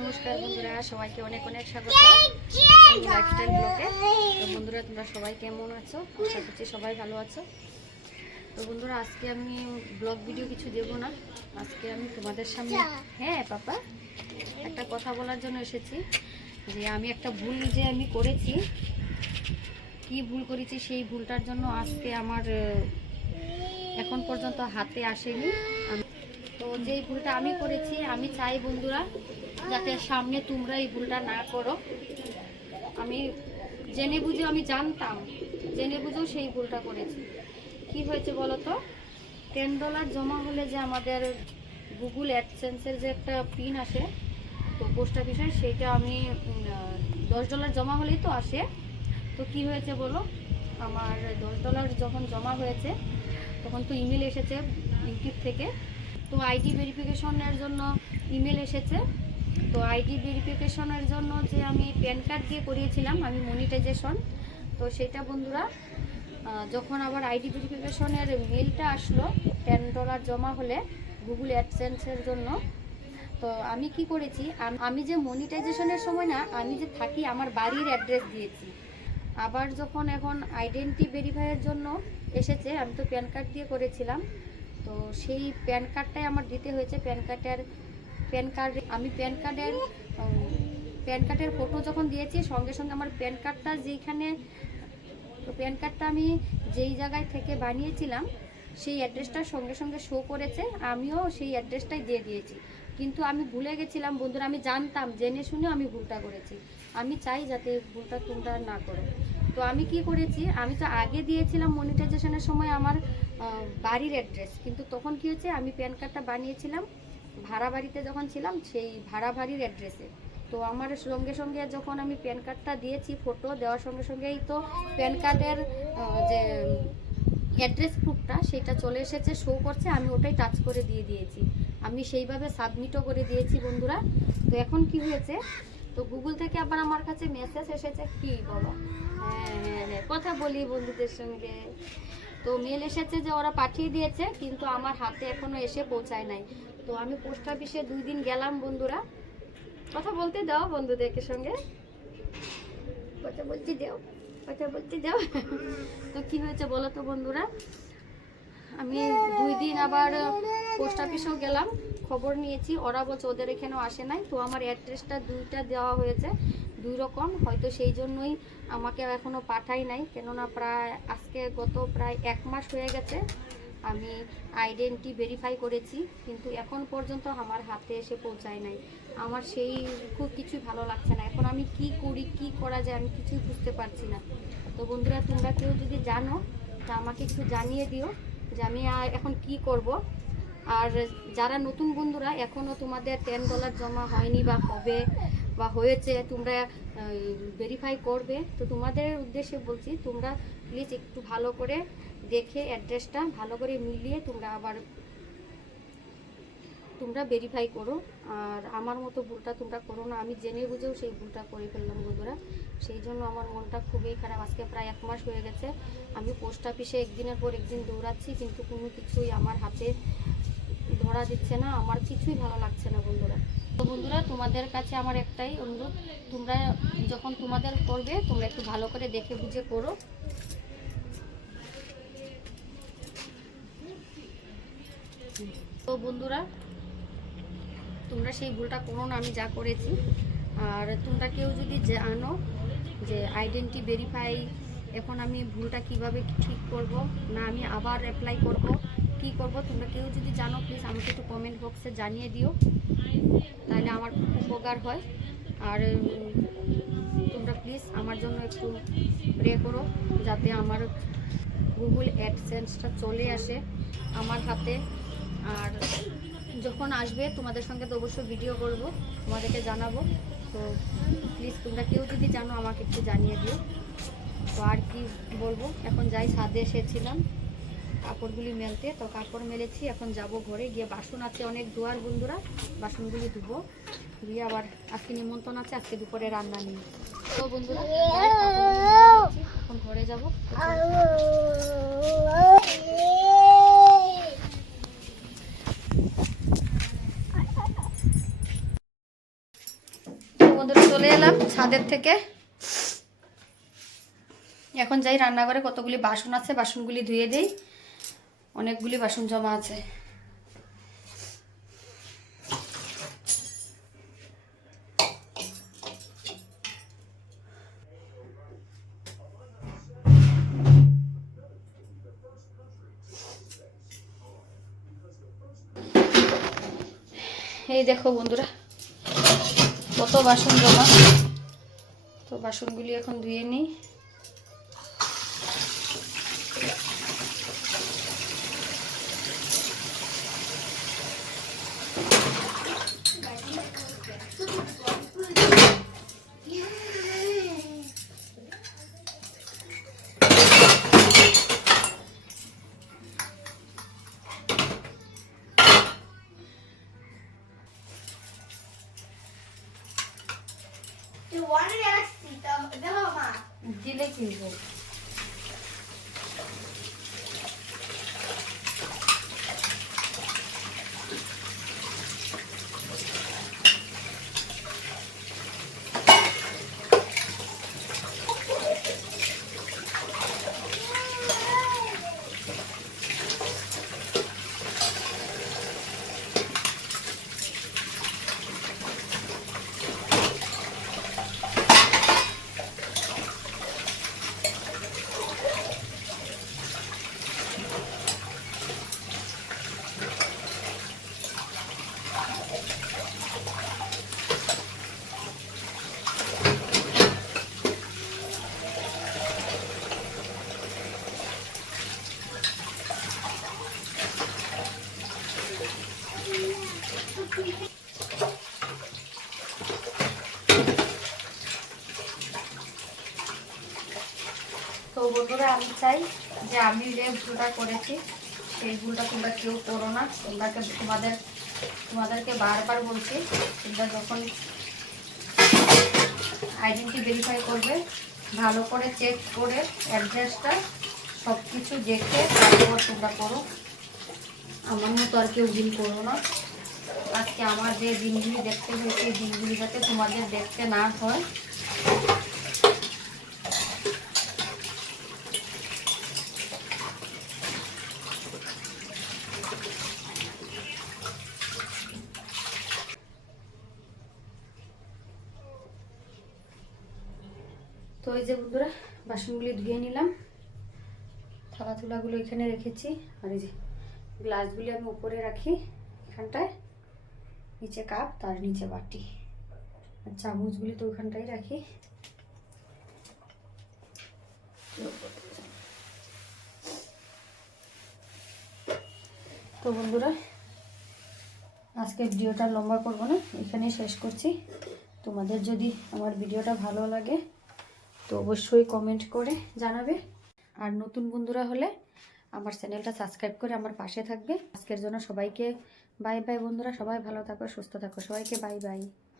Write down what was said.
নমস্কার বন্ধুরা, সবাইকে অনেক অনেক স্বাগত লাইফস্টাইল ব্লগে। তো বন্ধুরা, তোমরা সবাই কেমন আছো? আশা করছি সবাই ভালো আছো। তো বন্ধুরা, আজকে আমি ব্লগ ভিডিও কিছু দেবো না। আজকে আমি তোমাদের সামনে পাপা একটা কথা বলার জন্য এসেছি যে আমি একটা ভুল আমি করেছি। কি ভুল করেছি সেই ভুলটার জন্য আজকে আমার এখন পর্যন্ত হাতে আসেনি। তো যেই ভুলটা আমি করেছি, আমি চাই বন্ধুরা যাতে সামনে তোমরা এই ভুলটা না করো। আমি জেনে বুঝে, আমি জানতাম জেনে বুঝেও সেই ভুলটা করেছি। কি হয়েছে বলো তো? $10 জমা হলে যে আমাদের গুগল অ্যাডসেন্সের যে একটা পিন আসে, তো পোস্ট অফিসের, সেইটা আমি $10 জমা হলেই তো আসে। তো কি হয়েছে বলো, আমার $10 যখন জমা হয়েছে তখন তো ইমেল এসেছে ইউটিউব থেকে। তো আইডি ভেরিফিকেশনের জন্য ইমেল এসেছে। তো আইডি ভেরিফিকেশনের জন্য যে আমি প্যান কার্ড দিয়ে করিয়েছিলাম আমি মনিটাইজেশন, তো সেটা বন্ধুরা যখন আবার আইডি ভেরিফিকেশনের মেলটা আসলো $10 জমা হলে গুগল অ্যাডসেন্সের জন্য, তো আমি কি করেছি, আমি যে মনিটাইজেশনের সময় না, আমি যে থাকি আমার বাড়ির অ্যাড্রেস দিয়েছি। আবার যখন এখন আইডেন্টি ভেরিফাইয়ের জন্য এসেছে, আমি তো প্যান কার্ড দিয়ে করেছিলাম, তো সেই প্যান কার্ডটাই আমার দিতে হয়েছে। আমি প্যান কার্ডের ফটো যখন দিয়েছি, সঙ্গে সঙ্গে আমার প্যান কার্ডটা আমি যেই জায়গায় থেকে বানিয়েছিলাম সেই অ্যাড্রেসটার সঙ্গে সঙ্গে শো করেছে। আমিও সেই অ্যাড্রেসটাই দিয়ে দিয়েছি, কিন্তু আমি ভুলে গেছিলাম বন্ধুরা। আমি জানতাম, জেনে শুনেও আমি ভুলটা করেছি। আমি চাই যাতে ভুলটা তোমরা না করো। তো আমি কি করেছি, আমি তো আগে দিয়েছিলাম মনিটাইজেশনের সময় আমার বাড়ির অ্যাড্রেস, কিন্তু তখন কি হয়েছে, আমি প্যান কার্ডটা বানিয়েছিলাম ভাড়া বাড়িতে যখন ছিলাম, সেই ভাড়া বাড়ির অ্যাড্রেসে। তো আমার সঙ্গে সঙ্গে যখন আমি প্যান কার্ডটা দিয়েছি, ফটো দেওয়ার সঙ্গে সঙ্গেই তো প্যান কার্ডের যে অ্যাড্রেস প্রুফটা সেটা চলে এসেছে, শো করছে। আমি ওটাই টাচ করে দিয়ে দিয়েছি, আমি সেইভাবে সাবমিটও করে দিয়েছি বন্ধুরা। তো এখন কি হয়েছে, তো গুগল থেকে আবার আমার কাছে মেসেজ এসেছে। কি বলো? হ্যাঁ, কথা বলি বন্ধুদের সঙ্গে। তো মেল এসেছে যে ওরা পাঠিয়ে দিয়েছে, কিন্তু আমার হাতে এখনো এসে পৌঁছায় নাই। তো আমি পোস্ট অফিসে 2 দিন গেলাম বন্ধুরা। কথা বলতে দাও বন্ধুদের সঙ্গে, কথা বলতে দাও। তো কি হয়েছে বলো তো বন্ধুরা, আমি 2 দিন আবার পোস্ট অফিসেও গেলাম, খবর নিয়েছি। ওরা বলছে ওদের এখানেও আসে নাই। তো আমার অ্যাড্রেসটা 2টা দেওয়া হয়েছে, 2 রকম। হয়তো সেই জন্যই আমাকে এখনও পাঠাই নাই, কেননা আজকে গত প্রায় 1 মাস হয়ে গেছে আমি আইডেন্টি ভেরিফাই করেছি, কিন্তু এখন পর্যন্ত আমার হাতে এসে পৌঁছায় নাই। আমার সেই খুব কিছুই ভালো লাগছে না। এখন আমি কি করি, কি করা যায়, আমি কিছুই বুঝতে পারছি না। তো বন্ধুরা, তোমরা কেউ যদি জানো তা আমাকে একটু জানিয়ে দিও যে আমি এখন কি করব। আর যারা নতুন বন্ধুরা, এখনও তোমাদের $10 জমা হয়নি বা হবে বা হয়েছে, তোমরা ভেরিফাই করবে, তো তোমাদের উদ্দেশ্যে বলছি, তোমরা প্লিজ একটু ভালো করে দেখে অ্যাড্রেসটা ভালো করে মিলিয়ে তোমরা ভেরিফাই করো। আর আমার মতো ভুলটা তোমরা করো না। আমি জেনে বুঝেও সেই ভুলটা করে ফেললাম বন্ধুরা, সেই জন্য আমার মনটা খুবই খারাপ। আজকে প্রায় 1 মাস হয়ে গেছে আমি পোস্ট অফিসে একদিনের পর একদিন দৌড়াচ্ছি, কিন্তু কোনো কিছুই আমার হাতে ধরা দিচ্ছে না। আমার কিছুই ভালো লাগছে না বন্ধুরা। তো বন্ধুরা, তোমাদের কাছে আমার একটাই অনুরোধ, তোমরা যখন তোমাদের করবে, তোমরা একটু ভালো করে দেখে বুঝে করো। তো বন্ধুরা, তোমরা সেই ভুলটা করো না আমি যা করেছি। আর তোমরা কেউ যদি জানো যে আইডেন্টি ভেরিফাই এখন আমি ভুলটা কিভাবে ঠিক করব, না আমি আবার অ্যাপ্লাই করব, কি করব, তোমরা কেউ যদি জানো প্লিজ আমাকে একটু কমেন্ট বক্সে জানিয়ে দিও, তাহলে আমার খুব উপকার হয়। আর তোমরা প্লিজ আমার জন্য একটু প্রে করো যাতে আমার গুগল অ্যাডসেন্সটা চলে আসে আমার হাতে। আর যখন আসবে তোমাদের সঙ্গে তো অবশ্যই ভিডিও করব, তোমাদেরকে জানাবো। তো প্লিজ তোমরা কেউ যদি জানো আমাকে একটু জানিয়ে দিও। তো আর কি বলবো, এখন যাই, ছাদে এসেছিলাম কাপড়গুলি মেলতে, তো কাপড় মেলেছি, এখন যাব ঘরে গিয়ে। বাসন আছে অনেক ধোয়ার বন্ধুরা, বাসনগুলি ধুবো, দিয়ে আবার আজকে নিমন্ত্রণ আছে, আজকে দুপুরে রান্না নিয়ে। তো বন্ধুরা, এখন ঘরে যাব। চলে এলাম ছাদের থেকে। এখন যাই রান্নাঘরে, কতগুলি বাসন আছে, বাসনগুলি ধুয়ে দেই, অনেকগুলি বাসন জমা আছে। এই দেখো বন্ধুরা কত বাসন জমা, তো বাসনগুলি এখন ধুয়ে নিই। দিলে কি হবে? তো বন্ধুরা আমি চাই যে আমি যে ভুলটা করেছি সেই ভুলটা তোমরা কেউ করো না। তোমাদেরকে বারবার বলছি, তোমরা যখন আইডেন্টি ভেরিফাই করবে ভালো করে চেক করে অ্যাড্রেসটা সব কিছু দেখে তারপর তোমরা করো। আমার মতো আর কেউ ভুল করো না। আজকে আমার যে দিনগুলি দেখতে হয়েছে এই দিনগুলি যাতে তোমাদের দেখতে না হয়। তো এই যে বন্ধুরা বাসনগুলি ধুয়ে নিলাম, থালা থুলাগুলো এখানে রেখেছি, আর এই যে গ্লাসগুলি আমি উপরে রাখি এখানটায়, নিচে কাপ, তার নিচে বাটি, আর চামচগুলি তো ওখানটাই রাখি। তো বন্ধুরা আজকে ভিডিওটা লম্বা করবো না, এখানেই শেষ করছি। তোমাদের যদি আমার ভিডিওটা ভালো লাগে তো অবশ্যই কমেন্ট করে জানাবে, আর নতুন বন্ধুরা হলে আমার চ্যানেলটা সাবস্ক্রাইব করে আমার পাশে থাকবে। আজকের জন্য সবাইকে বাই বাই বন্ধুরা, সবাই ভালো থাকো, সুস্থ থাকো, সবাইকে বাই বাই।